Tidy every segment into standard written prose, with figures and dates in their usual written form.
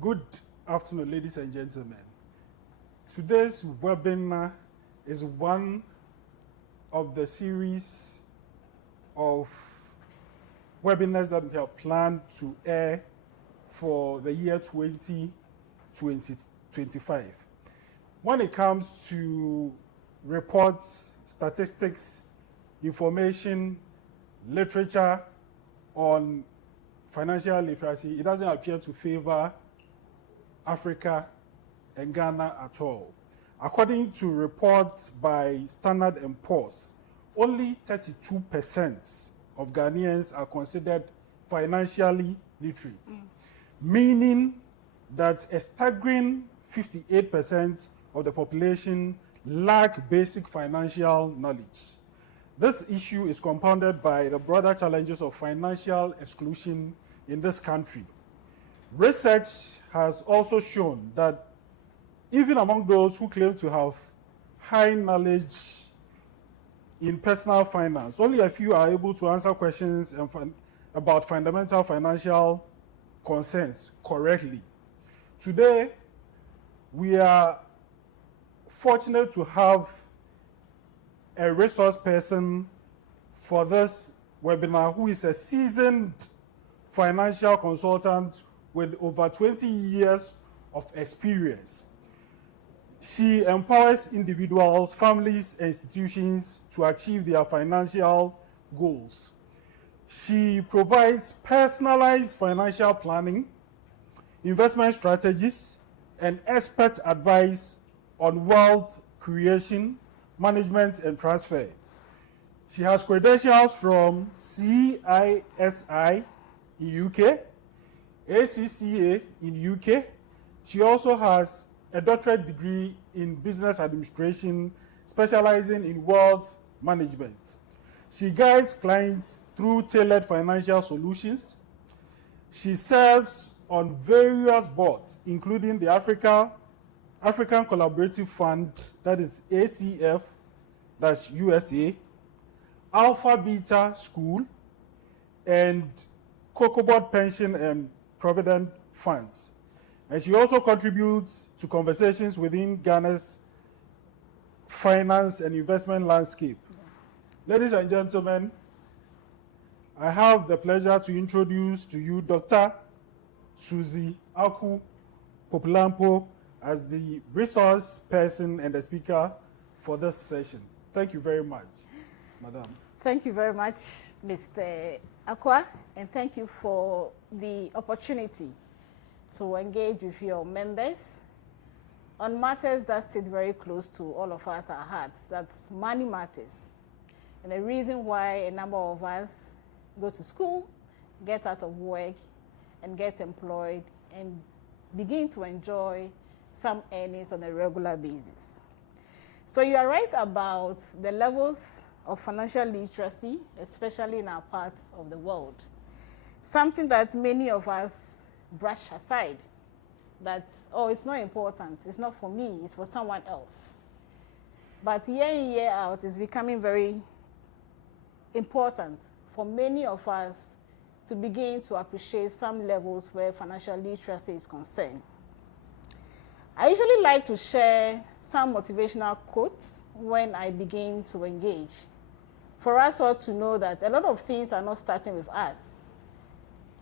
Good afternoon, ladies and gentlemen. Today's webinar is one of the series of webinars that we have planned to air for the year 2025. When it comes to reports, statistics, information, literature on financial literacy, it doesn't appear to favor Africa and Ghana at all. According to reports by Standard & Poor's, only 32% of Ghanaians are considered financially literate, meaning that a staggering 58% of the population lack basic financial knowledge. This issue is compounded by the broader challenges of financial exclusion in this country. Research has also shown that even among those who claim to have high knowledge in personal finance, only a few are able to answer questions about fundamental financial concerns correctly. Today, we are fortunate to have a resource person for this webinar who is a seasoned financial consultant with over 20 years of experience. She empowers individuals, families, and institutions to achieve their financial goals. She provides personalized financial planning, investment strategies, and expert advice on wealth creation, management, and transfer. She has credentials from CISI in UK, ACCA in UK. She also has a doctorate degree in business administration, specializing in wealth management. She guides clients through tailored financial solutions. She serves on various boards, including the African Collaborative Fund, that is ACF, that's USA, Alpha Beta School, and COCOBOD Pension and Provident Funds. And she also contributes to conversations within Ghana's finance and investment landscape. Ladies and gentlemen, I have the pleasure to introduce to you Dr. Suzy Aku Populampo as the resource person and the speaker for this session. Thank you very much, Madam. Thank you very much, Mr. Akwa, and thank you for the opportunity to engage with your members on matters that sit very close to all of us, our hearts. That's money matters. And the reason why a number of us go to school, get out of work, and get employed, and begin to enjoy some earnings on a regular basis. So you are right about the levels of financial literacy, especially in our part of the world. Something that many of us brush aside, that, oh, it's not important, it's not for me, it's for someone else. But year in, year out, it's becoming very important for many of us to begin to appreciate some levels where financial literacy is concerned. I usually like to share some motivational quotes when I begin to engage, for us all to know that a lot of things are not starting with us.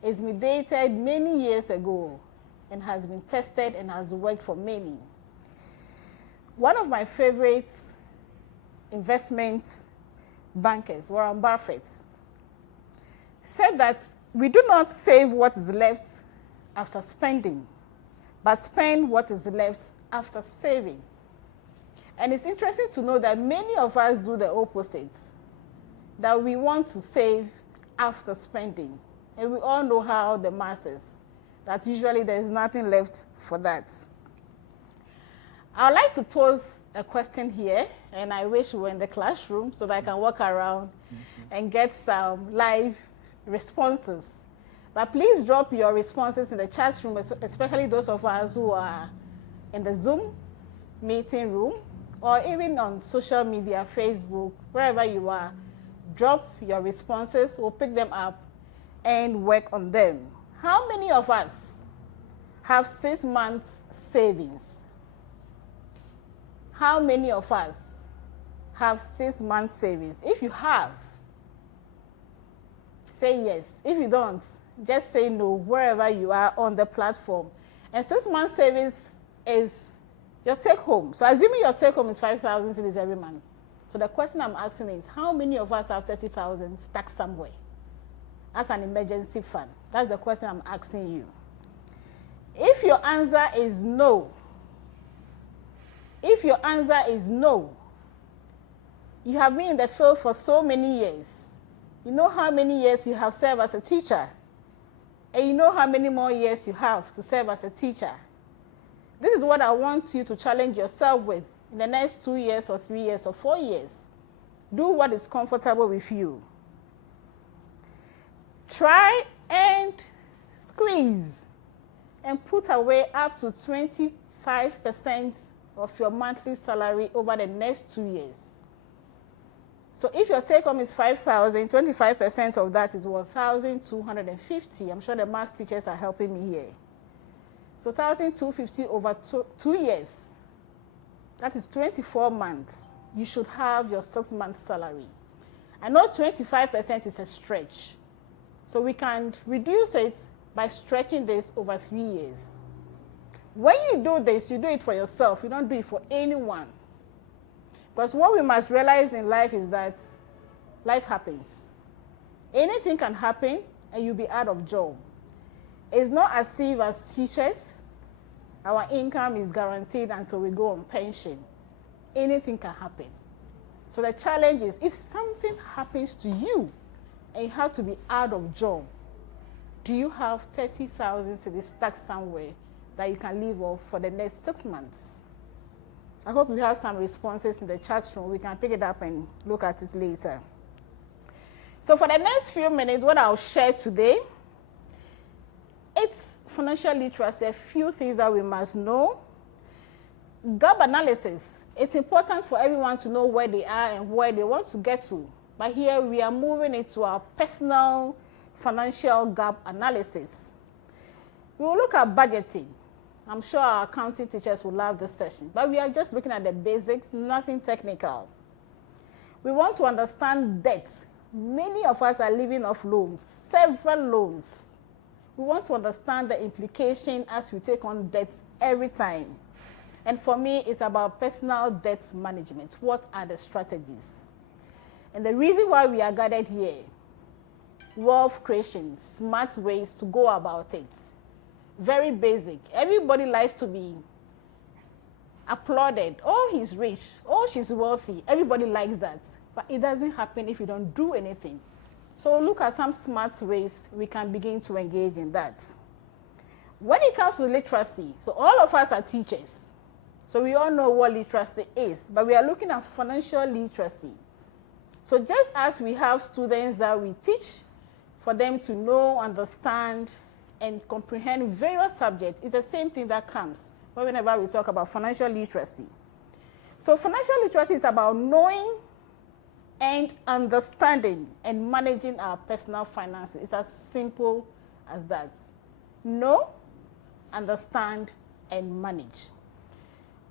It's been dated many years ago and has been tested and has worked for many. One of my favorite investment bankers, Warren Buffett, said that we do not save what is left after spending, but spend what is left after saving. And it's interesting to know that many of us do the opposite, that we want to save after spending. And we all know how the masses, that usually there is nothing left for that. I would like to pose a question here, and I wish we were in the classroom so that I can walk around and get some live responses. But please drop your responses in the chat room, especially those of us who are in the Zoom meeting room, or even on social media, Facebook, wherever you are. Drop your responses, we'll pick them up and work on them. How many of us have 6 months savings? How many of us have 6 months savings? If you have, say yes. If you don't, just say no wherever you are on the platform. And 6 months savings is your take home. So assuming your take home is 5,000 cedis every month. So the question I'm asking is, how many of us have 30,000 stuck somewhere as an emergency fund? That's the question I'm asking you. If your answer is no, you have been in the field for so many years. You know how many years you have served as a teacher. And you know how many more years you have to serve as a teacher. This is what I want you to challenge yourself with in the next 2 years or 3 years or 4 years. Do what is comfortable with you. Try and squeeze and put away up to 25% of your monthly salary over the next 2 years. So if your take home is 5,000, 25% of that is 1,250. I'm sure the math teachers are helping me here. So 1,250 over 2 years, that is 24 months. You should have your 6 month salary. I know 25% is a stretch. So we can reduce it by stretching this over 3 years. When you do this, you do it for yourself. You don't do it for anyone. Because what we must realize in life is that life happens. Anything can happen and you'll be out of job. It's not as if as teachers, our income is guaranteed until we go on pension. Anything can happen. So the challenge is, if something happens to you and you have to be out of job, do you have 30,000 cedis stuck somewhere that you can live off for the next 6 months? I hope we have some responses in the chat room. We can pick it up and look at it later. So for the next few minutes, what I'll share today, it's financial literacy, a few things that we must know. Gap analysis. It's important for everyone to know where they are and where they want to get to. But here we are moving into our personal financial gap analysis. We will look at budgeting. I'm sure our accounting teachers will love this session, but we are just looking at the basics, nothing technical. We want to understand debt. Many of us are living off loans, several loans. We want to understand the implication as we take on debt every time. And for me, it's about personal debt management. What are the strategies? And the reason why we are gathered here, wealth creation, smart ways to go about it. Very basic. Everybody likes to be applauded. Oh, he's rich. Oh, she's wealthy. Everybody likes that. But it doesn't happen if you don't do anything. So look at some smart ways we can begin to engage in that. When it comes to literacy, so all of us are teachers. So we all know what literacy is, but we are looking at financial literacy. So just as we have students that we teach for them to know, understand, and comprehend various subjects, it's the same thing that comes whenever we talk about financial literacy. So financial literacy is about knowing and understanding and managing our personal finances. It's as simple as that. Know, understand, and manage.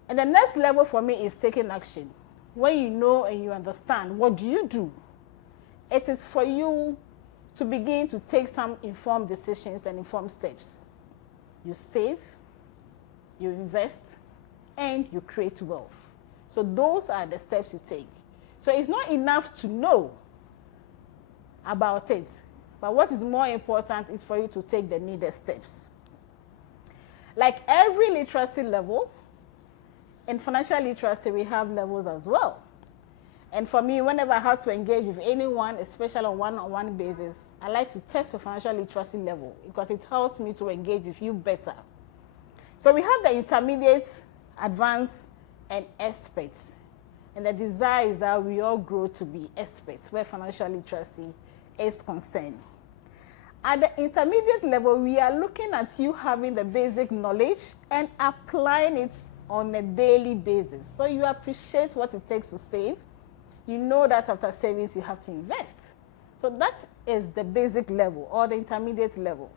And the next level for me is taking action. When you know and you understand, what do you do? It is for you to begin to take some informed decisions and informed steps. You save, you invest, and you create wealth. So those are the steps you take. So it's not enough to know about it, but what is more important is for you to take the needed steps. Like every literacy level, in financial literacy, we have levels as well. And for me, whenever I have to engage with anyone, especially on one-on-one basis, I like to test your financial literacy level because it helps me to engage with you better. So we have the intermediate, advanced, and experts. And the desire is that we all grow to be experts where financial literacy is concerned. At the intermediate level, we are looking at you having the basic knowledge and applying it on a daily basis. So you appreciate what it takes to save. You know that after savings, you have to invest. So that is the basic level or the intermediate level.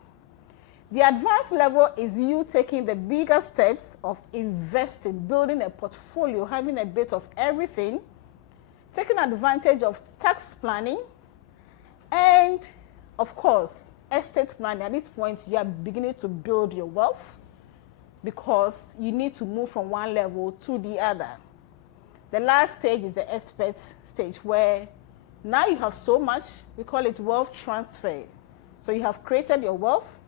The advanced level is you taking the bigger steps of investing, building a portfolio, having a bit of everything, taking advantage of tax planning, and of course, estate planning. At this point, you are beginning to build your wealth because you need to move from one level to the other. The last stage is the expert stage, where now you have so much, we call it wealth transfer. So you have created your wealth,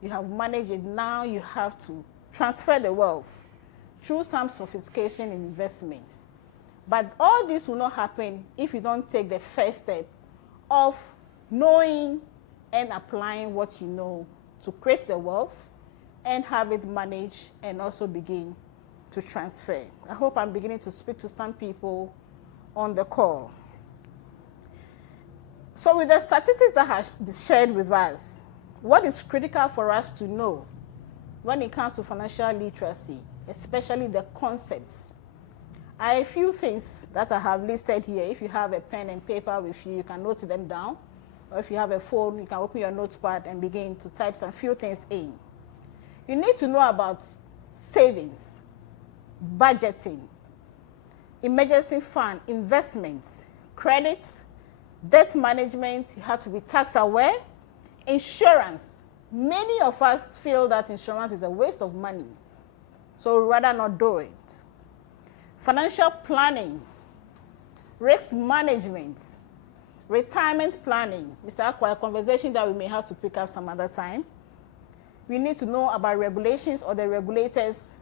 you have managed it, now you have to transfer the wealth through some sophistication in investments. But all this will not happen if you don't take the first step of knowing and applying what you know to create the wealth and have it managed and also begin to transfer. I hope I'm beginning to speak to some people on the call. So with the statistics that have been shared with us, what is critical for us to know when it comes to financial literacy, especially the concepts, are a few things that I have listed here. If you have a pen and paper with you, you can note them down. Or if you have a phone, you can open your notepad and begin to type some few things in. You need to know about savings, budgeting, emergency fund, investments, credit, debt management. You have to be tax aware. Insurance. Many of us feel that insurance is a waste of money, so rather not do it. Financial planning, risk management, retirement planning. Mr. Akwa, a conversation that we may have to pick up some other time. We need to know about regulations or the regulators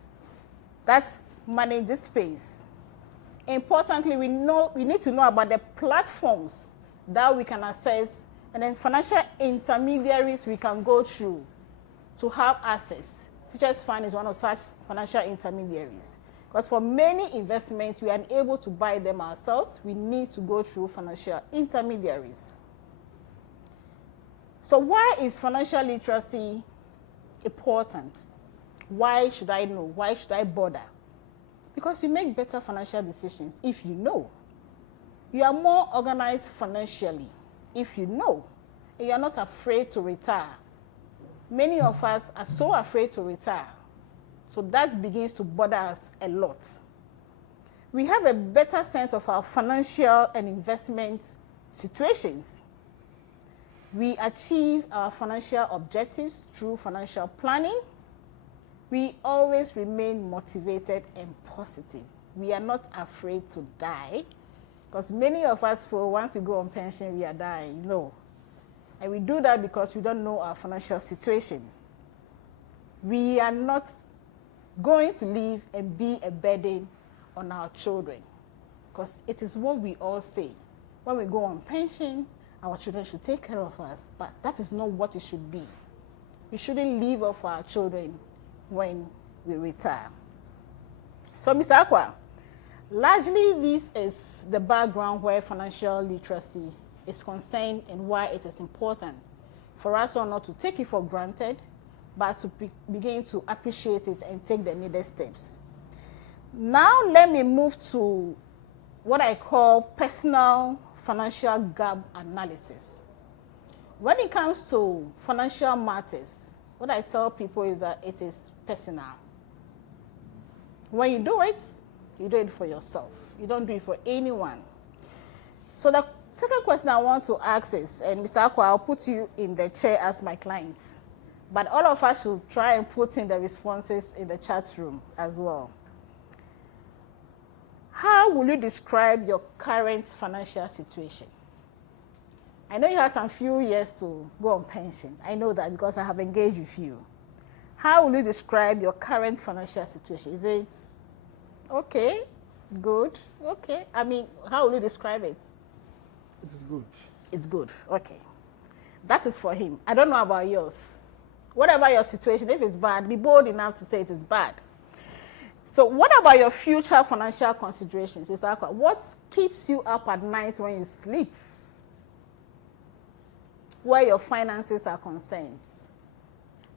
that manage this space. Importantly, we need to know about the platforms that we can access, and then financial intermediaries we can go through to have access. Teachers Fund is one of such financial intermediaries. Because for many investments, we are unable to buy them ourselves. We need to go through financial intermediaries. So why is financial literacy important? Why should I know? Why should I bother? Because you make better financial decisions if you know. You are more organized financially if you know, and you are not afraid to retire. Many of us are so afraid to retire, so that begins to bother us a lot. We have a better sense of our financial and investment situations. We achieve our financial objectives through financial planning. We always remain motivated and positive. We are not afraid to die, because many of us feel once we go on pension, we are dying. No. And we do that because we don't know our financial situations. We are not going to live and be a burden on our children, because it is what we all say. When we go on pension, our children should take care of us, but that is not what it should be. We shouldn't live off our children when we retire. So, Mr. Akwa, largely this is the background where financial literacy is concerned and why it is important for us all not to take it for granted, but to begin to appreciate it and take the needed steps. Now let me move to what I call personal financial gap analysis. When it comes to financial matters, what I tell people is that it is personal. When you do it for yourself. You don't do it for anyone. So the second question I want to ask is, and Mr. Akwa, I'll put you in the chair as my client, but all of us should try and put in the responses in the chat room as well. How will you describe your current financial situation? I know you have some few years to go on pension. I know that because I have engaged with you. How will you describe your current financial situation? Is it okay, good, okay? I mean, how will you describe it? It is good. It's good, okay. That is for him. I don't know about yours. Whatever your situation, if it's bad, be bold enough to say it is bad. So what about your future financial considerations, Mr. Akwa? What keeps you up at night when you sleep? Where your finances are concerned.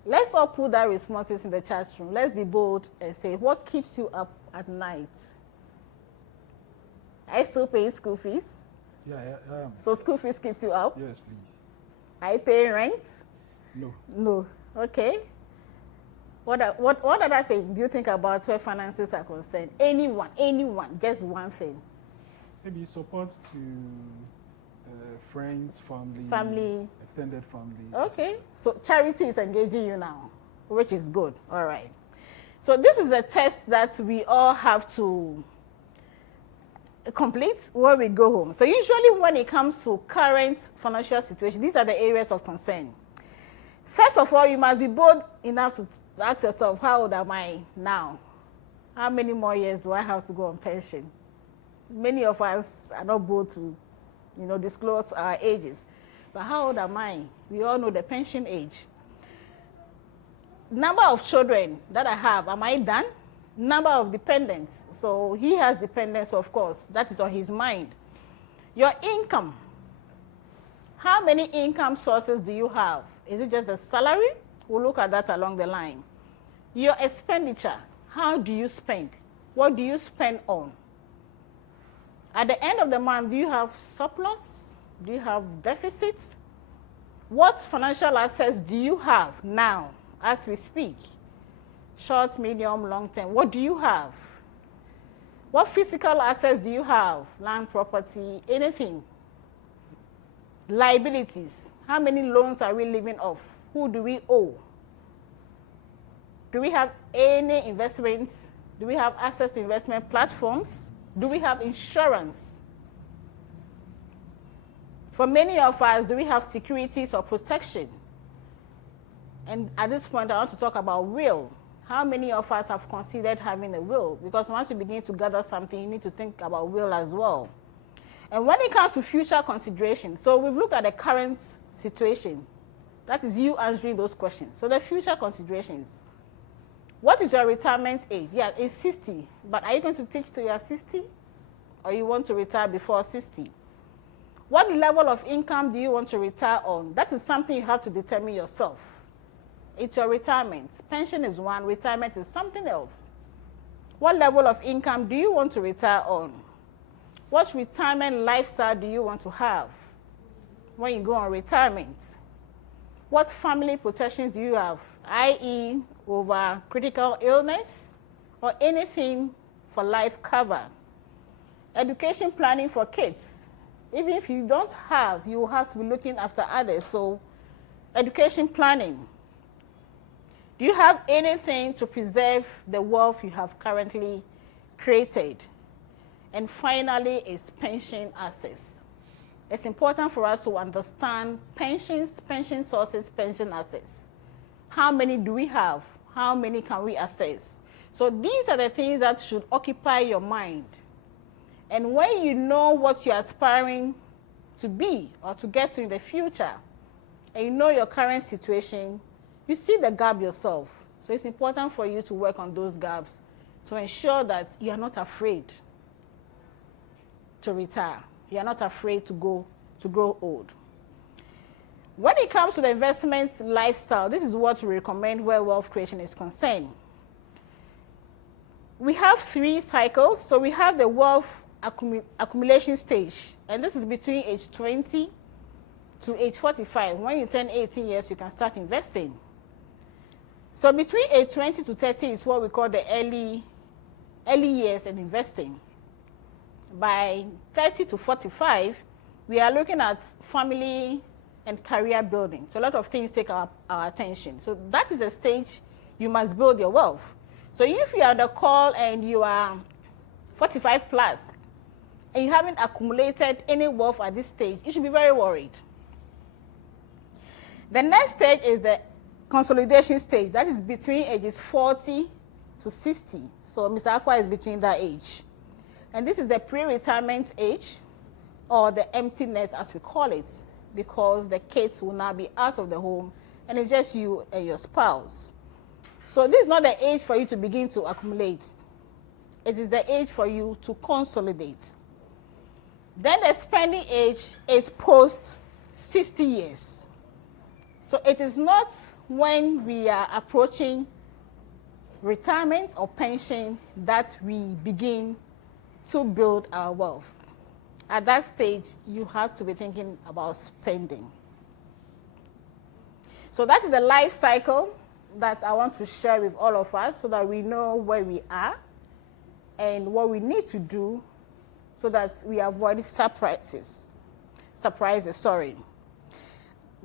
Let's all put that responses in the chat room. Let's be bold and say, what keeps you up at night? Are you still paying school fees? Yeah, I am. So school fees keeps you up? Yes, please. Are you paying rent? No. No. Okay. What other thing do you think about where finances are concerned? Anyone, just one thing. Maybe support to friends, Family. extended family. Okay, so charity is engaging you now, which is good. All right. So this is a test that we all have to complete when we go home. So usually when it comes to current financial situation, these are the areas of concern. First of all, you must be bold enough to ask yourself, how old am I now? How many more years do I have to go on pension? Many of us are not bold to, disclose our ages. But how old am I? We all know the pension age. Number of children that I have, am I done? Number of dependents. So he has dependents, of course. That is on his mind. Your income. How many income sources do you have? Is it just a salary? We'll look at that along the line. Your expenditure. How do you spend? What do you spend on? At the end of the month, do you have surplus? Do you have deficits? What financial assets do you have now as we speak? Short, medium, long term. What do you have? What physical assets do you have? Land, property, anything. Liabilities. How many loans are we living off? Who do we owe? Do we have any investments? Do we have access to investment platforms? Do we have insurance? For many of us, do we have securities or protection? And at this point, I want to talk about will. How many of us have considered having a will? Because once you begin to gather something, you need to think about will as well. And when it comes to future consideration, so we've looked at the current situation. That is you answering those questions. So the future considerations. What is your retirement age? Yeah, it's 60. But are you going to teach till you're 60? Or you want to retire before 60? What level of income do you want to retire on? That is something you have to determine yourself. It's your retirement. Pension is one, retirement is something else. What level of income do you want to retire on? What retirement lifestyle do you want to have when you go on retirement? What family protections do you have, i.e. over critical illness or anything for life cover? Education planning for kids. Even if you don't have, you will have to be looking after others. So education planning. Do you have anything to preserve the wealth you have currently created? And finally, is pension assets. It's important for us to understand pensions, pension sources, pension assets. How many do we have? How many can we access? So these are the things that should occupy your mind. And when you know what you're aspiring to be or to get to in the future, and you know your current situation, you see the gap yourself. So it's important for you to work on those gaps to ensure that you are not afraid to retire. You are not afraid to grow old. When it comes to the investment lifestyle, this is what we recommend where wealth creation is concerned. We have 3 cycles. So we have the wealth accumulation stage, and this is between age 20 to age 45. When you turn 18 years, you can start investing. So between age 20 to 30 is what we call the early years in investing. By 30 to 45, we are looking at family and career building. So a lot of things take our attention. So that is a stage you must build your wealth. So if you are on the call and you are 45 plus, and you haven't accumulated any wealth at this stage, you should be very worried. The next stage is the consolidation stage. That is between ages 40 to 60. So Mr. Aqua is between that age. And this is the pre-retirement age, or the empty nest as we call it, because the kids will now be out of the home and it's just you and your spouse. So this is not the age for you to begin to accumulate. It is the age for you to consolidate. Then the spending age is post 60 years. So it is not when we are approaching retirement or pension that we begin to build our wealth. At that stage, you have to be thinking about spending. So that is the life cycle that I want to share with all of us so that we know where we are and what we need to do so that we avoid surprises.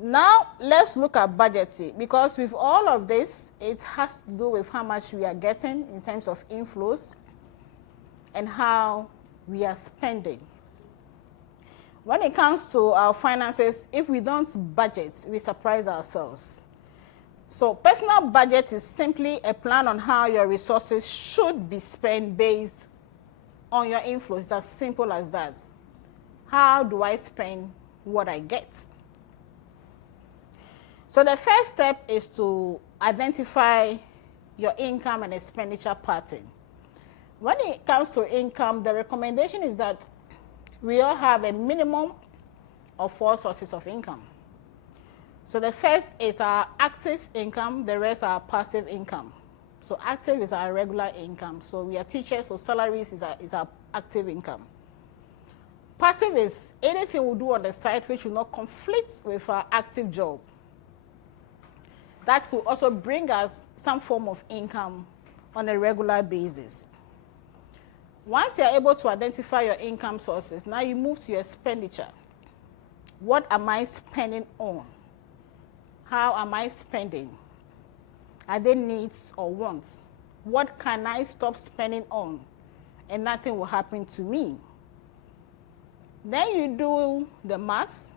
Now, let's look at budgeting, because with all of this, it has to do with how much we are getting in terms of inflows and how we are spending. When it comes to our finances, if we don't budget, we surprise ourselves. So personal budget is simply a plan on how your resources should be spent based on your inflows. It's as simple as that. How do I spend what I get? So the first step is to identify your income and expenditure pattern. When it comes to income, the recommendation is that we all have a minimum of 4 sources of income. So the first is our active income, the rest are passive income. So active is our regular income. So we are teachers, so salaries is our active income. Passive is anything we do on the side which will not conflict with our active job. That could also bring us some form of income on a regular basis. Once you're able to identify your income sources, now you move to your expenditure. What am I spending on? How am I spending? Are they needs or wants? What can I stop spending on and nothing will happen to me? Then you do the maths,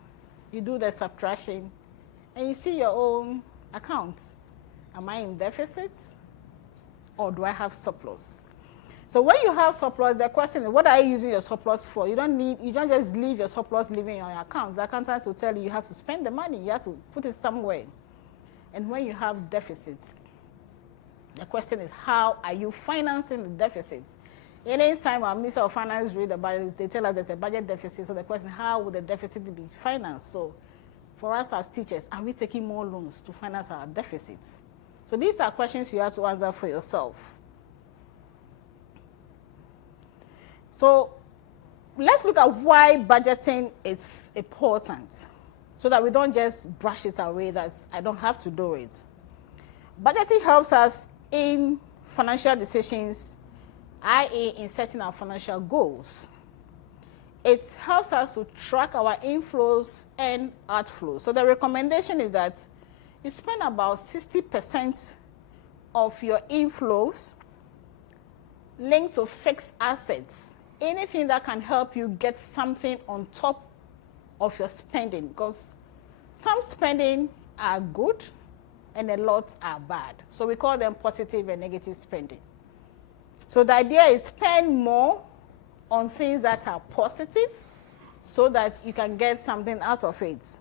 you do the subtraction, and you see your own accounts. Am I in deficit or do I have surplus? So when you have surplus, the question is, what are you using your surplus for? You don't just leave your surplus living on your accounts. The accountant will tell you have to spend the money, you have to put it somewhere. And when you have deficits, the question is, how are you financing the deficits? Anytime our Minister of Finance read the budget, they tell us there's a budget deficit. So the question is, how would the deficit be financed? So for us as teachers, are we taking more loans to finance our deficits? So these are questions you have to answer for yourself. So let's look at why budgeting is important, so that we don't just brush it away that I don't have to do it. Budgeting helps us in financial decisions, i.e. in setting our financial goals. It helps us to track our inflows and outflows. So the recommendation is that you spend about 60% of your inflows linked to fixed assets. Anything that can help you get something on top of your spending, because some spending are good and a lot are bad. So we call them positive and negative spending. So the idea is spend more on things that are positive so that you can get something out of it.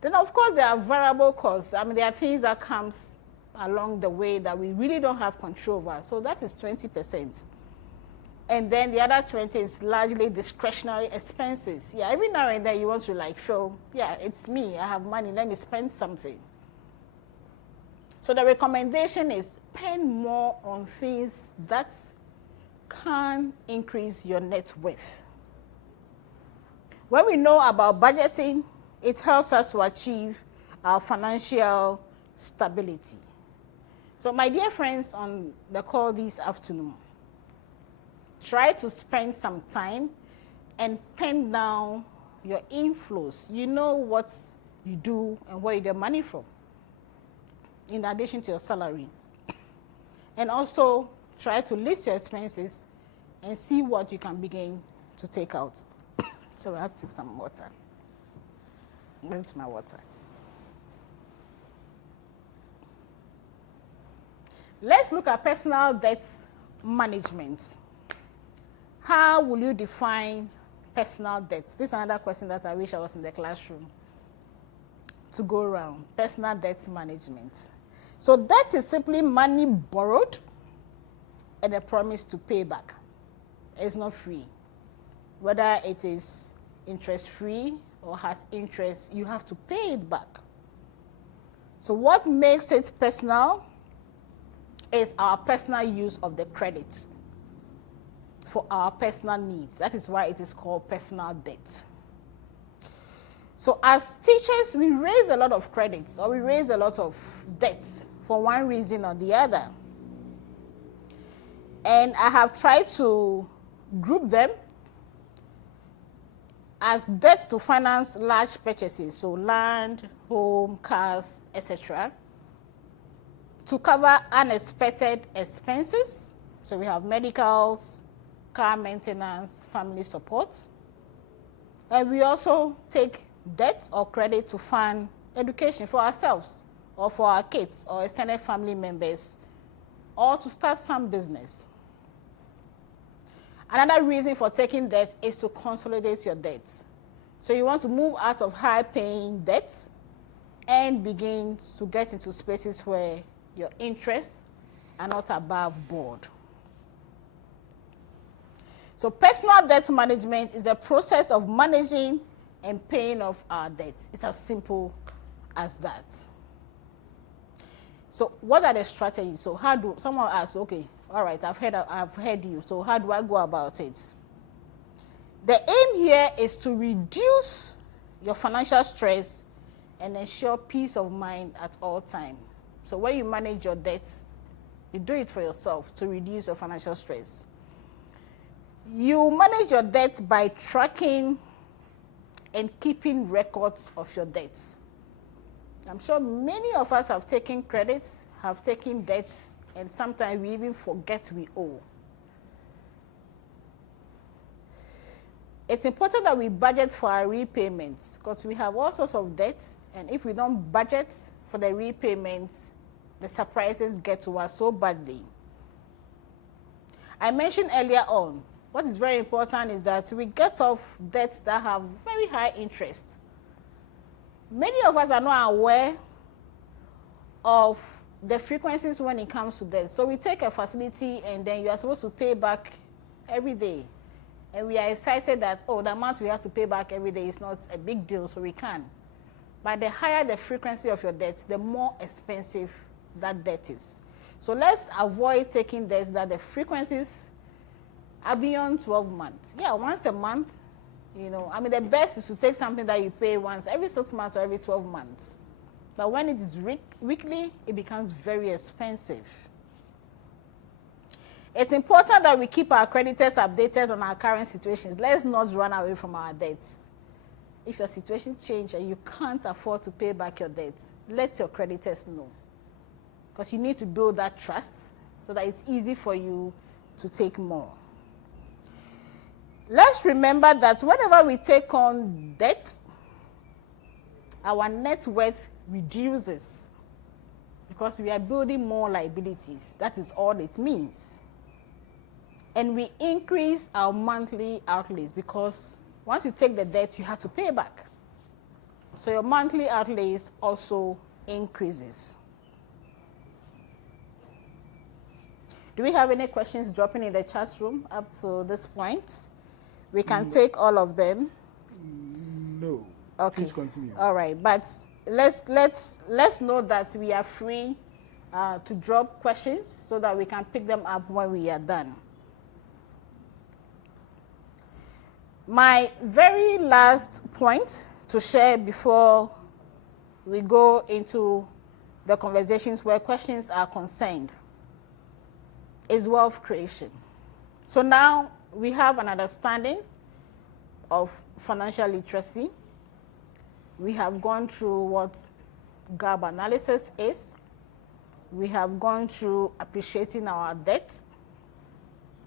Then of course there are variable costs. I mean, there are things that comes along the way that we really don't have control over. So that is 20%. And then the other 20 is largely discretionary expenses. Yeah, every now and then you want to feel, yeah, it's me, I have money, let me spend something. So the recommendation is spend more on things that can increase your net worth. When we know about budgeting, it helps us to achieve our financial stability. So my dear friends on the call this afternoon, try to spend some time and pen down your inflows. You know what you do and where you get money from, in addition to your salary. And also try to list your expenses and see what you can begin to take out. So I have to take some water. I'm going to my water. Let's look at personal debt management. How will you define personal debt? This is another question that I wish I was in the classroom to go around. Personal debt management. So debt is simply money borrowed and a promise to pay back. It's not free. Whether it is interest-free or has interest, you have to pay it back. So what makes it personal is our personal use of the credit for our personal needs. That is why it is called personal debt. So as teachers, we raise a lot of credits or we raise a lot of debts for one reason or the other. And I have tried to group them as debt to finance large purchases, so land, home, cars, etc., to cover unexpected expenses. So we have medicals, car maintenance, family support. And we also take debt or credit to fund education for ourselves or for our kids or extended family members, or to start some business. Another reason for taking debt is to consolidate your debt. So you want to move out of high-paying debt and begin to get into spaces where your interests are not above board. So personal debt management is the process of managing and paying off our debts. It's as simple as that. So what are the strategies? So how do someone ask, okay, all right, I've heard you. So how do I go about it? The aim here is to reduce your financial stress and ensure peace of mind at all times. So when you manage your debts, you do it for yourself to reduce your financial stress. You manage your debt by tracking and keeping records of your debts. I'm sure many of us have taken credits, have taken debts, and sometimes we even forget we owe. It's important that we budget for our repayments, because we have all sorts of debts, and if we don't budget for the repayments, the surprises get to us so badly. I mentioned earlier on, what is very important is that we get off debts that have very high interest. Many of us are not aware of the frequencies when it comes to debt. So we take a facility and then you are supposed to pay back every day. And we are excited that, oh, the amount we have to pay back every day is not a big deal, so we can. But the higher the frequency of your debt, the more expensive that debt is. So let's avoid taking debts that the frequencies are beyond 12 months. Yeah, once a month, the best is to take something that you pay once every 6 months or every 12 months. But when it is weekly, it becomes very expensive. It's important that we keep our creditors updated on our current situations. Let's not run away from our debts. If your situation changes and you can't afford to pay back your debts, let your creditors know. Because you need to build that trust so that it's easy for you to take more. Let's remember that whenever we take on debt, our net worth reduces because we are building more liabilities. That is all it means. And we increase our monthly outlays because once you take the debt, you have to pay back. So your monthly outlays also increases. Do we have any questions dropping in the chat room up to this point? We can take all of them. No. Okay. Please continue. All right, but let's know that we are free to drop questions so that we can pick them up when we are done. My very last point to share before we go into the conversations where questions are concerned is wealth creation. So now we have an understanding of financial literacy. We have gone through what gap analysis is. We have gone through appreciating our debt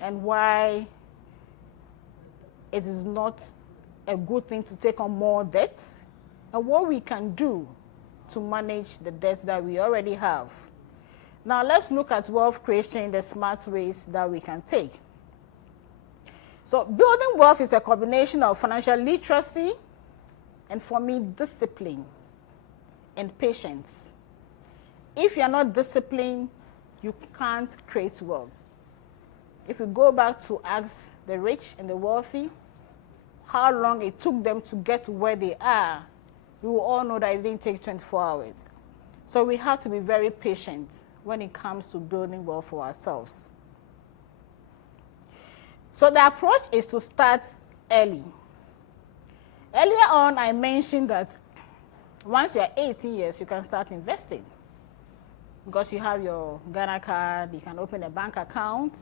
and why it is not a good thing to take on more debt and what we can do to manage the debts that we already have. Now let's look at wealth creation in the smart ways that we can take. So building wealth is a combination of financial literacy and, for me, discipline and patience. If you're not disciplined, you can't create wealth. If we go back to ask the rich and the wealthy how long it took them to get to where they are, we will all know that it didn't take 24 hours. So we have to be very patient when it comes to building wealth for ourselves. So the approach is to start early. Earlier on, I mentioned that once you are 18 years, you can start investing. because you have your Ghana card, you can open a bank account,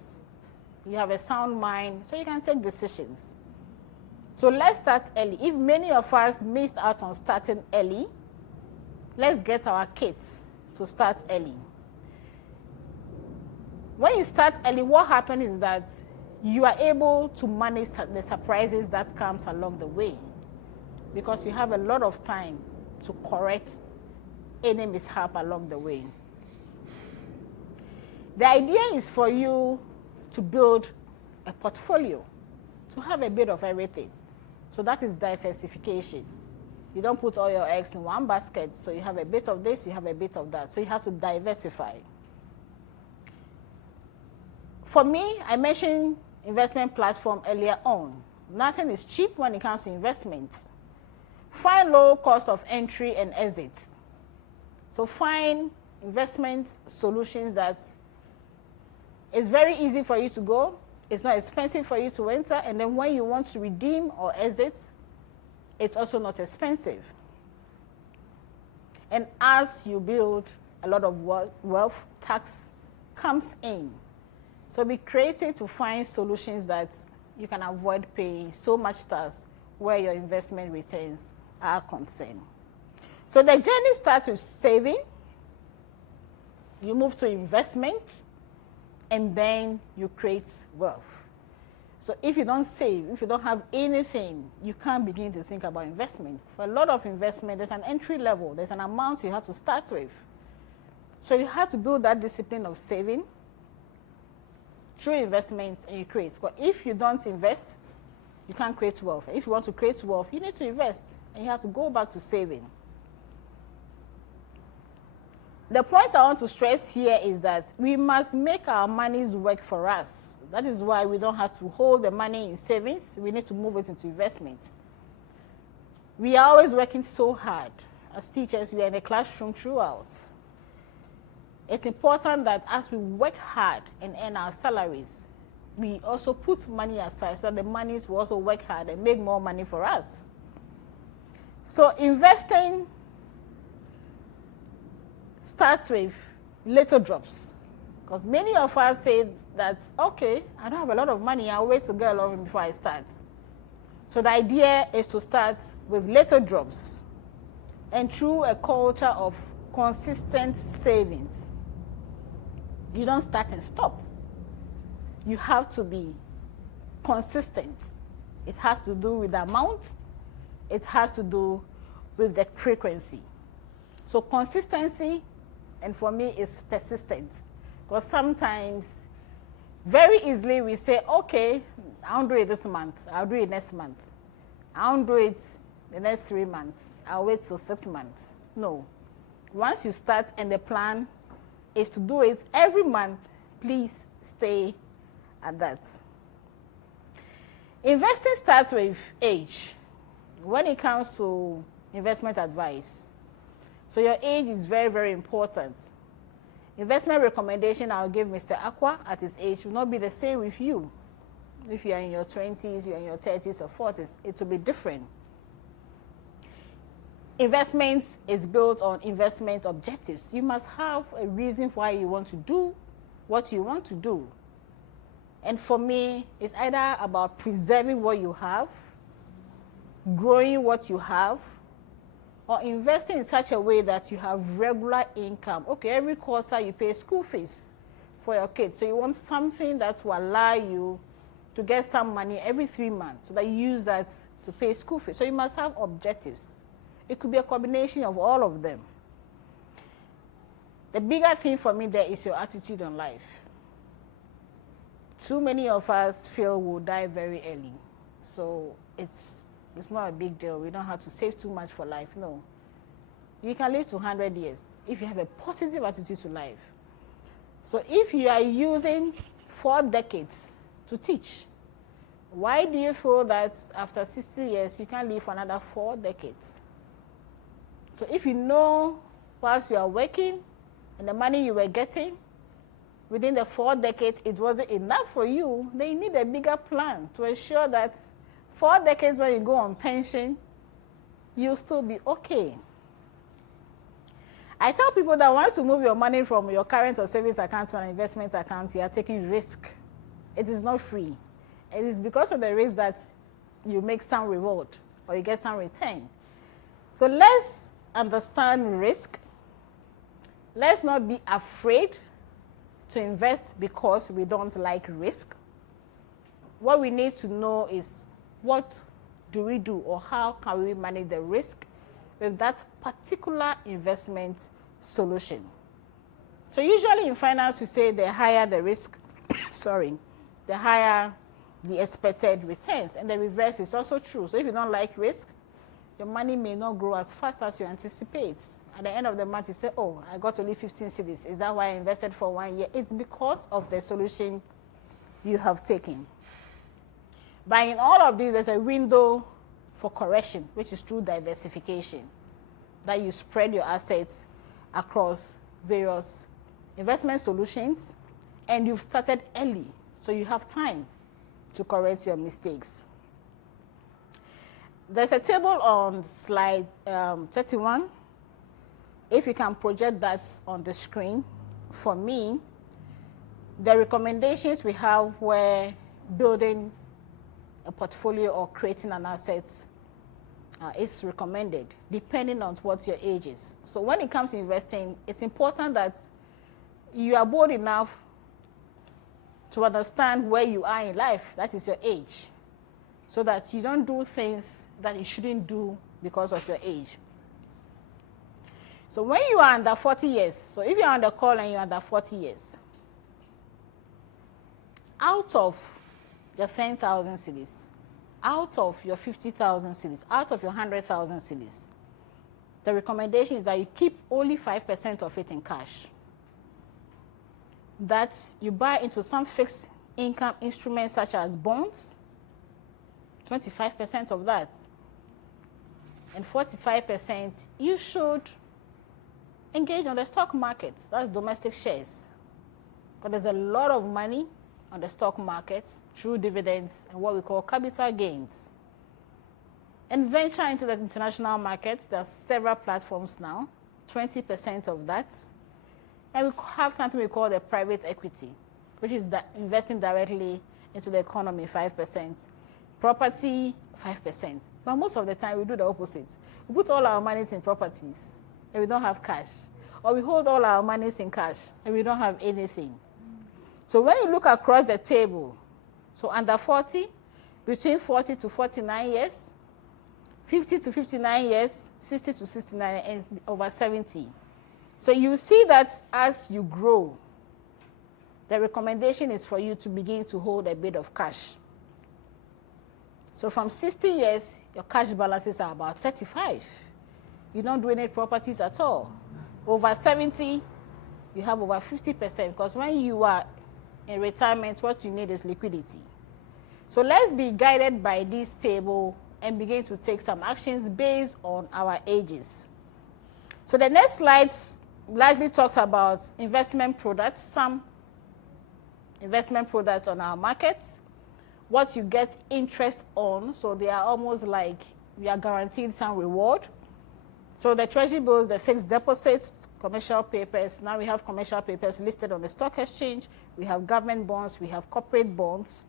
you have a sound mind, so you can take decisions. So let's start early. If many of us missed out on starting early, let's get our kids to start early. When you start early, what happens is that you are able to manage the surprises that comes along the way, because you have a lot of time to correct any mishap along the way. The idea is for you to build a portfolio, to have a bit of everything. So that is diversification. You don't put all your eggs in one basket, so you have a bit of this, you have a bit of that. So you have to diversify. For me, I mentioned investment platform earlier on. Nothing is cheap when it comes to investment. Find low cost of entry and exit. So find investment solutions that it's very easy for you to go, it's not expensive for you to enter, and then when you want to redeem or exit, it's also not expensive. And as you build a lot of wealth, tax comes in. So be creative to find solutions that you can avoid paying so much tax where your investment returns are concerned. So the journey starts with saving, you move to investment, and then you create wealth. So if you don't save, if you don't have anything, you can't begin to think about investment. For a lot of investment, there's an entry level, there's an amount you have to start with. So you have to build that discipline of saving through investments, and you create. But if you don't invest, you can't create wealth. If you want to create wealth, you need to invest, and you have to go back to saving. The point I want to stress here is that we must make our monies work for us. That is why we don't have to hold the money in savings. We need to move it into investments. We are always working so hard. As teachers, we are in the classroom throughout. It's important that as we work hard and earn our salaries, we also put money aside so that the monies will also work hard and make more money for us. So investing starts with little drops, because many of us say that, okay, I don't have a lot of money, I'll wait to get a lot of it before I start. So the idea is to start with little drops and through a culture of consistent savings. You don't start and stop. You have to be consistent. It has to do with the amount, it has to do with the frequency. So consistency, and for me, is persistence. Because sometimes, very easily we say, okay, I won't do it this month, I'll do it next month. I won't do it the next 3 months, I'll wait till 6 months. No. Once you start and the plan is to do it every month, please stay at that. Investing starts with age. When it comes to investment advice, so your age is very, very important. Investment recommendation I'll give Mr. Aqua at his age will not be the same with you. If you are in your 20s, you're in your 30s or 40s, it will be different. Investment is built on investment objectives. You must have a reason why you want to do what you want to do. And for me, it's either about preserving what you have, growing what you have, or investing in such a way that you have regular income. Okay, every quarter you pay school fees for your kids. So you want something that will allow you to get some money every 3 months so that you use that to pay school fees. So you must have objectives. It could be a combination of all of them. The bigger thing for me there is your attitude on life. Too many of us feel we'll die very early. So it's not a big deal. We don't have to save too much for life. No. You can live to 100 years if you have a positive attitude to life. So if you are using 4 decades to teach, why do you feel that after 60 years you can't live for another 4 decades? So if you know whilst you are working and the money you were getting, within the 4 decades it wasn't enough for you, then you need a bigger plan to ensure that 4 decades when you go on pension, you'll still be okay. I tell people that once you move your money from your current or savings account to an investment account, you are taking risk. It is not free. It is because of the risk that you make some reward or you get some return. So let's understand risk. Let's not be afraid to invest because we don't like risk. What we need to know is what do we do or how can we manage the risk with that particular investment solution. So usually in finance we say the higher the risk, the higher the expected returns, and the reverse is also true. So if you don't like risk, your money may not grow as fast as you anticipate. At the end of the month you say, oh, I got only 15 cedis. Is that why I invested for 1 year? It's because of the solution you have taken. But in all of these, there's a window for correction, which is through diversification, that you spread your assets across various investment solutions, and you've started early, so you have time to correct your mistakes. There's a table on slide 31. If you can project that on the screen for me, the recommendations we have were building a portfolio or creating an asset is recommended depending on what your age is. So when it comes to investing, it's important that you are bold enough to understand where you are in life, that is your age, so that you don't do things that you shouldn't do because of your age. So when you are under 40 years, so if you're on the call and you're under 40 years, out of your 10,000 cedis, out of your 50,000 cedis, out of your 100,000 cedis, the recommendation is that you keep only 5% of it in cash. That you buy into some fixed income instruments such as bonds, 25% of that, and 45% you should engage on the stock market. That's domestic shares, because there's a lot of money on the stock market through dividends and what we call capital gains. And venture into the international markets. There are several platforms now, 20% of that. And we have something we call the private equity, which is investing directly into the economy, 5%. Property, 5%. But most of the time we do the opposite. We put all our monies in properties and we don't have cash. Or we hold all our monies in cash and we don't have anything. So when you look across the table, so under 40, between 40 to 49 years, 50 to 59 years, 60 to 69, and over 70. So you see that as you grow, the recommendation is for you to begin to hold a bit of cash. So from 60 years, your cash balances are about 35. You don't do any properties at all. Over 70, you have over 50%, because when you are in retirement, what you need is liquidity. So let's be guided by this table and begin to take some actions based on our ages. So the next slide largely talks about investment products, some investment products on our markets, what you get interest on. So they are almost like we are guaranteed some reward. So the treasury bills, the fixed deposits, commercial papers. Now we have commercial papers listed on the stock exchange. We have government bonds. We have corporate bonds.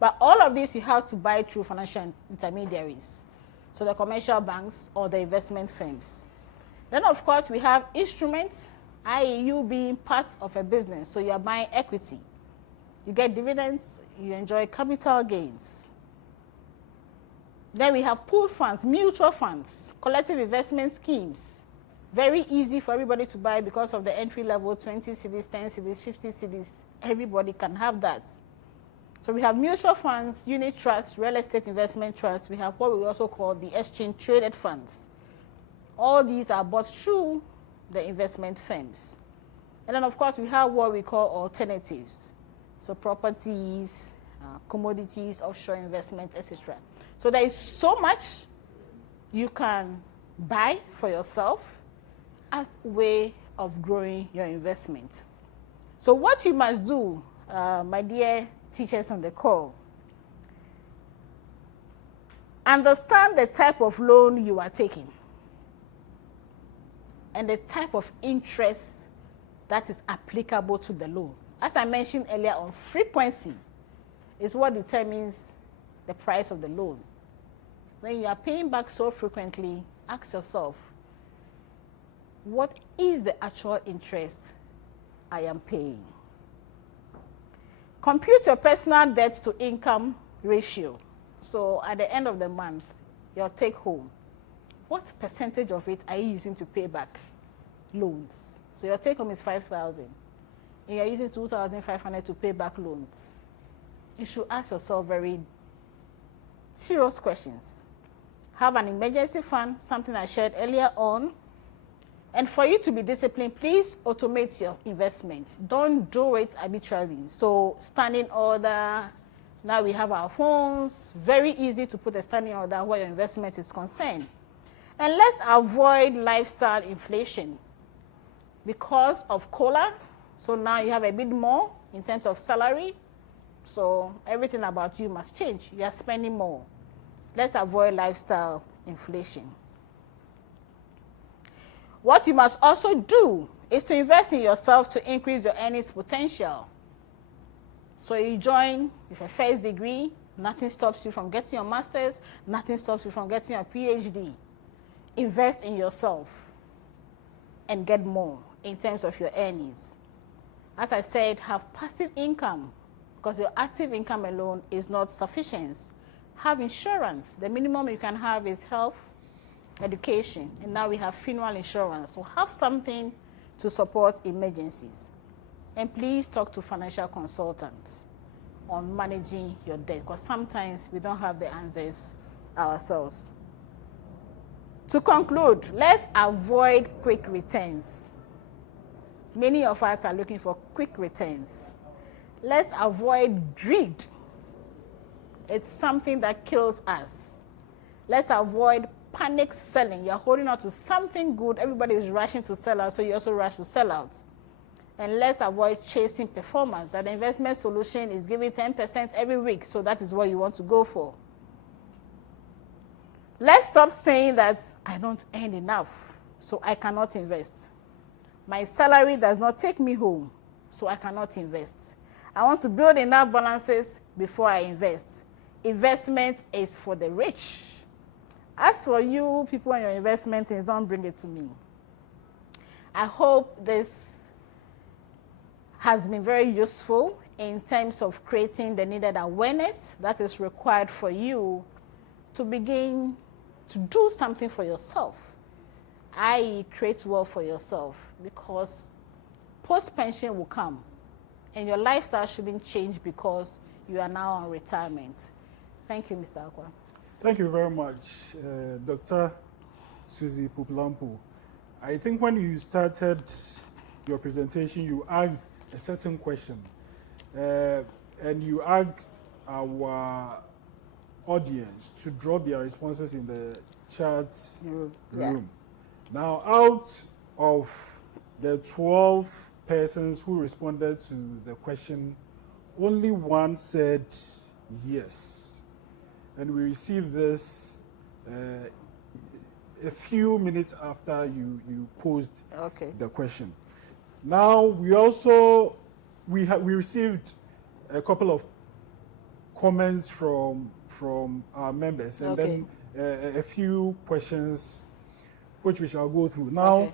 But all of these you have to buy through financial intermediaries. So the commercial banks or the investment firms. Then of course we have instruments, i.e. you being part of a business. So you are buying equity. You get dividends, you enjoy capital gains. Then we have pooled funds, mutual funds, collective investment schemes. Very easy for everybody to buy because of the entry level, 20 cedis, 10 cedis, 50 cedis. Everybody can have that. So we have mutual funds, unit trusts, real estate investment trusts. We have what we also call the exchange traded funds. All these are bought through the investment firms. And then of course we have what we call alternatives. So properties, commodities, offshore investment, etc. So there is so much you can buy for yourself as a way of growing your investment. So what you must do, my dear teachers on the call, understand the type of loan you are taking. and the type of interest that is applicable to the loan. As I mentioned earlier on, frequency is what determines the price of the loan. When you are paying back so frequently, ask yourself, what is the actual interest I am paying? Compute your personal debt to income ratio. So at the end of the month, your take home, what percentage of it are you using to pay back loans? So your take home is 5,000, and you're using 2,500 to pay back loans. You should ask yourself very serious questions. Have an emergency fund, something I shared earlier on. And for you to be disciplined, please automate your investment. Don't do it arbitrarily. So standing order, now we have our phones, very easy to put a standing order where your investment is concerned. And let's avoid lifestyle inflation. Because of COLA, so now you have a bit more in terms of salary, so everything about you must change. You are spending more. Let's avoid lifestyle inflation. What you must also do is to invest in yourself to increase your earnings potential. So you join with a first degree, nothing stops you from getting your master's, nothing stops you from getting your PhD. Invest in yourself and get more in terms of your earnings. As I said, have passive income, because your active income alone is not sufficient. Have insurance. The minimum you can have is health, education, and now we have funeral insurance. So have something to support emergencies. And please talk to financial consultants on managing your debt, because sometimes we don't have the answers ourselves. To conclude, let's avoid quick returns. Many of us are looking for quick returns. Let's avoid greed. It's something that kills us. Let's avoid panic selling. You're holding on to something good. Everybody is rushing to sell out, so you also rush to sell out. And let's avoid chasing performance. That the investment solution is giving 10% every week, so that is what you want to go for. Let's stop saying that I don't earn enough, so I cannot invest. My salary does not take me home, so I cannot invest. I want to build enough balances before I invest. Investment is for the rich. As for you, people and your investment things, don't bring it to me. I hope this has been very useful in terms of creating the needed awareness that is required for you to begin to do something for yourself. I create wealth for yourself, because post-pension will come and your lifestyle shouldn't change because you are now on retirement. Thank you, Mr. Akwa. Thank you very much, Dr. Susie Pupulampu. I think when you started your presentation, you asked a certain question, and you asked our audience to drop their responses in the chat room. Yeah. Now, out of the 12 persons who responded to the question, only one said yes. And we received this a few minutes after you posed the question. Now, we also, we received a couple of comments from our members, and then a few questions which we shall go through. Now,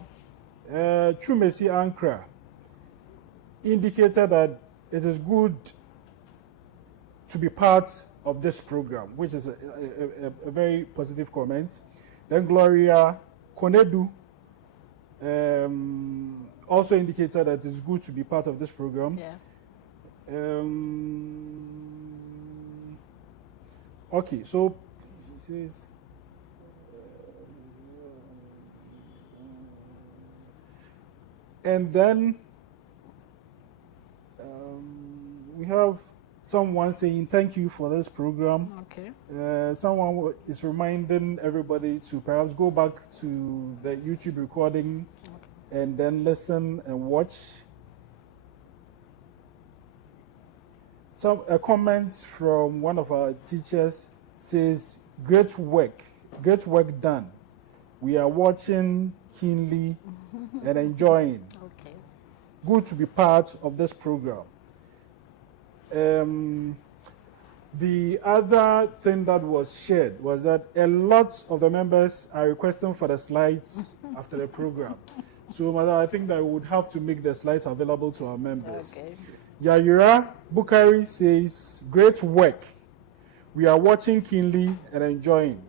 Chumesi Ankra indicated that it is good to be part of this program, which is a very positive comment. Then Gloria Konedu also indicated that it is good to be part of this program. Yeah. Okay, so she says, and then we have someone saying thank you for this program. Okay. Someone is reminding everybody to perhaps go back to the YouTube recording and then listen and watch. A comment from one of our teachers says, great work done. We are watching keenly and enjoying. Okay. Good to be part of this program. The other thing that was shared was that a lot of the members are requesting for the slides after the program. So, Madam, I think that we would have to make the slides available to our members. Okay. Yaira Bukari says, great work. We are watching keenly and enjoying.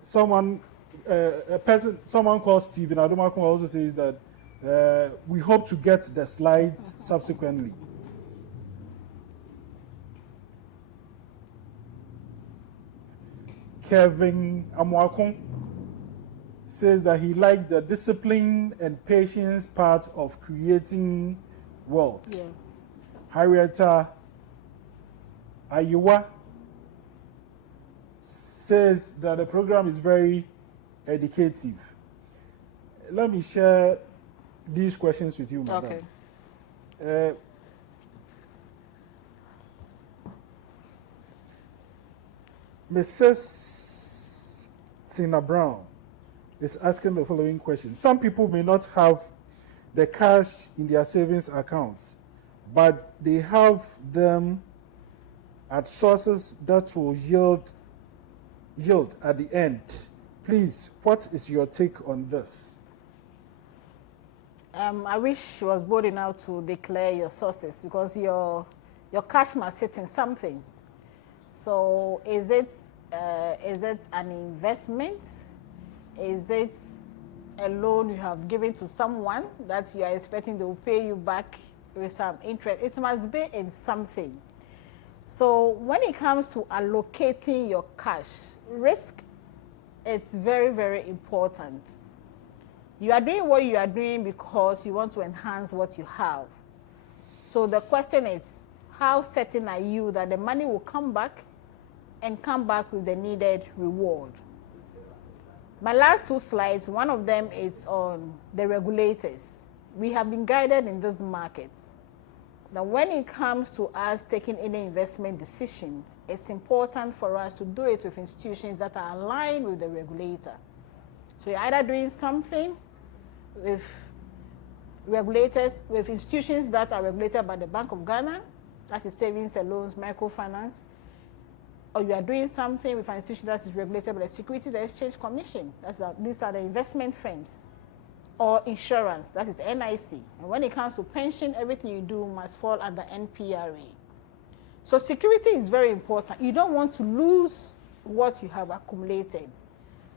Someone called Stephen Adumakun also says that we hope to get the slides subsequently. Kevin Amwakun says that he likes the discipline and patience part of creating wealth. Yeah. Harrietta Ayuwa says that the program is very educative. Let me share these questions with you, Madam. Okay. Mrs. Tina Brown is asking the following question. Some people may not have the cash in their savings accounts, but they have them at sources that will yield at the end. Please, what is your take on this? I wish you was bold enough to declare your sources, because your cash must sit in something. So is it an investment? Is it a loan you have given to someone that you are expecting they will pay you back with some interest? It must be in something. So when it comes to allocating your cash, risk, it's very, very important. You are doing what you are doing because you want to enhance what you have. So the question is, how certain are you that the money will come back and come back with the needed reward? My last two slides, one of them is on the regulators. We have been guided in this market. Now, when it comes to us taking any investment decisions, it's important for us to do it with institutions that are aligned with the regulator. So you're either doing something with regulators, with institutions that are regulated by the Bank of Ghana, that is savings and loans, microfinance, or you are doing something with an institution that is regulated by the Securities and Exchange Commission. These are the investment firms. Or insurance, that is NIC. And when it comes to pension, everything you do must fall under NPRA. So security is very important. You don't want to lose what you have accumulated.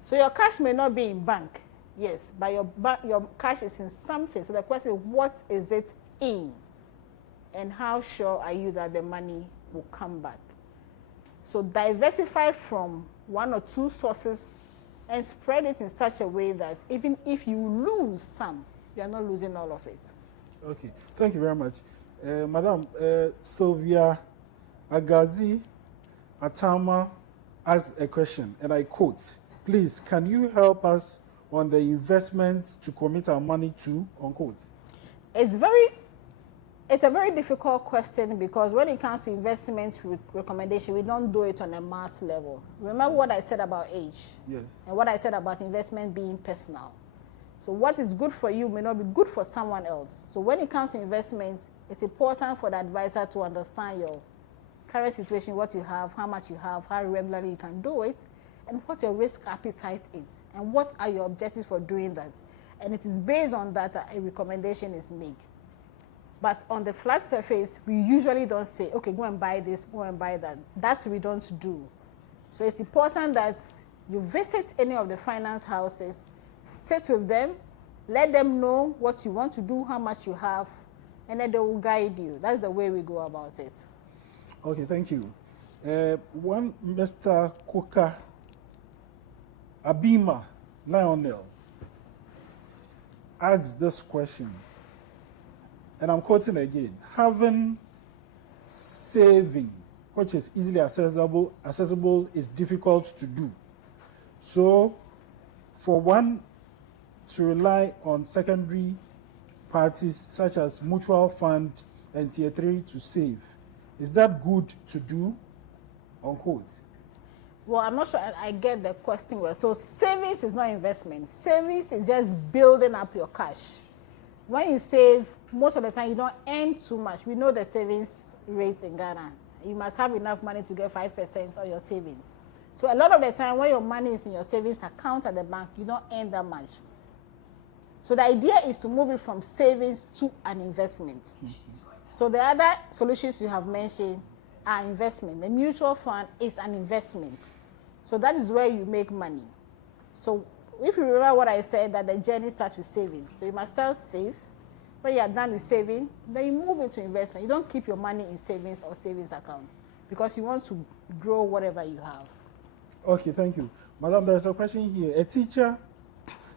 So your cash may not be in bank, yes, but your cash is in something. So the question is, what is it in? And how sure are you that the money will come back? So diversify from one or two sources and spread it in such a way that even if you lose some, you are not losing all of it. Okay, thank you very much. Madam, Sylvia Agazi Atama asked a question, and I quote, please, can you help us on the investments to commit our money to, unquote? It's a very difficult question, because when it comes to investment recommendation, we don't do it on a mass level. Remember what I said about age? Yes. And what I said about investment being personal. So what is good for you may not be good for someone else. So when it comes to investments, it's important for the advisor to understand your current situation, what you have, how much you have, how regularly you can do it, and what your risk appetite is, and what are your objectives for doing that. And it is based on that a recommendation is made. But on the flat surface, we usually don't say, okay, go and buy this, go and buy that. That we don't do. So it's important that you visit any of the finance houses, sit with them, let them know what you want to do, how much you have, and then they will guide you. That's the way we go about it. Okay, thank you. One Mr. Koka Abima Lionel asks this question, and I'm quoting again: having saving, which is easily accessible is difficult to do. So, for one to rely on secondary parties such as mutual fund and tier 3 to save, is that good to do, unquote? Well, I'm not sure I get the question well. So savings is not investment. Savings is just building up your cash. When you save, most of the time you don't earn too much. We know the savings rates in Ghana. You must have enough money to get 5% on your savings. So a lot of the time when your money is in your savings account at the bank, you don't earn that much. So the idea is to move it from savings to an investment. So the other solutions you have mentioned are investment. The mutual fund is an investment. So that is where you make money. So if you remember what I said, that the journey starts with savings. So you must start save. When you are done with saving, then you move into investment. You don't keep your money in savings or savings account because you want to grow whatever you have. Okay, thank you. Madam, there's a question here. A teacher,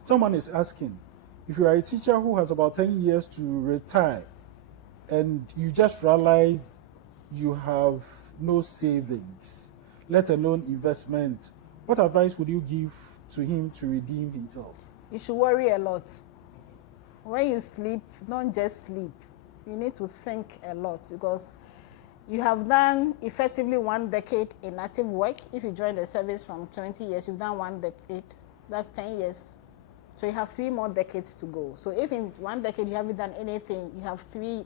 someone is asking, if you are a teacher who has about 10 years to retire and you just realized you have no savings, let alone investment, what advice would you give to him to redeem himself? You should worry a lot. When you sleep, don't just sleep. You need to think a lot because you have done effectively 1 decade in active work. If you join the service from 20 years, you've done 1 decade. That's 10 years. So you have 3 more decades to go. So if in 1 decade you haven't done anything, you have three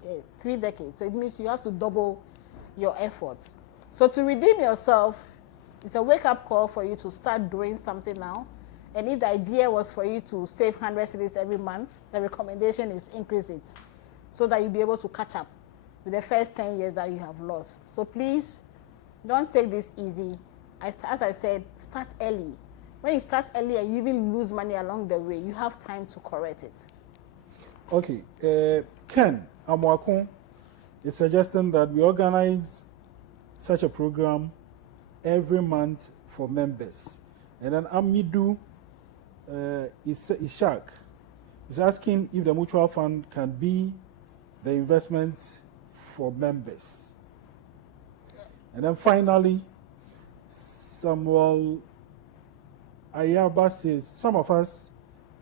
decades. So it means you have to double your efforts. So to redeem yourself, it's a wake-up call for you to start doing something now. And if the idea was for you to save 100 cedis every month, the recommendation is increase it so that you'll be able to catch up with the first 10 years that you have lost. So please, don't take this easy. As I said, start early. When you start early and you even lose money along the way, you have time to correct it. Okay, Ken Amwakon is suggesting that we organize such a program every month for members. And then Amidu Ishak is asking if the mutual fund can be the investment for members. And then finally, Samuel Ayaba says some of us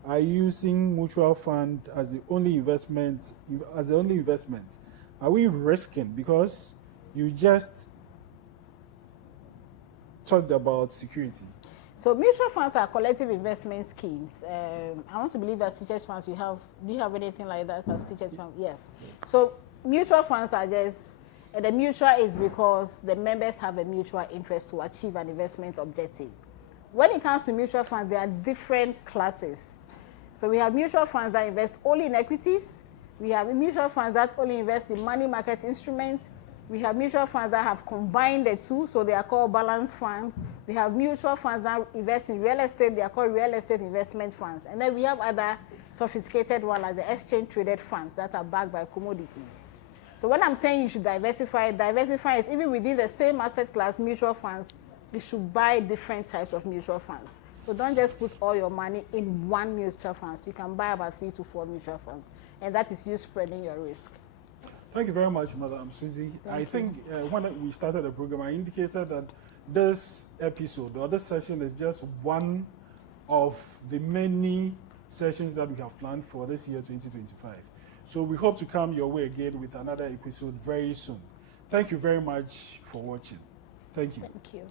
are using mutual fund as the only investment. Are we risking? Because you just talked about security. So mutual funds are collective investment schemes. I want to believe that teachers funds do you have anything like that as teachers funds? Yes. So mutual funds are just, the mutual is because the members have a mutual interest to achieve an investment objective. When it comes to mutual funds, there are different classes. So we have mutual funds that invest only in equities. We have mutual funds that only invest in money market instruments. We have mutual funds that have combined the two, so they are called balance funds. We have mutual funds that invest in real estate, they are called real estate investment funds. And then we have other sophisticated ones like the exchange traded funds that are backed by commodities. So when I'm saying you should diversify is even within the same asset class mutual funds, you should buy different types of mutual funds. So don't just put all your money in one mutual fund. You can buy about 3 to 4 mutual funds, and that is you spreading your risk. Thank you very much, Madam Susie. I think when we started the program, I indicated that this episode or this session is just one of the many sessions that we have planned for this year, 2025. So we hope to come your way again with another episode very soon. Thank you very much for watching. Thank you. Thank you.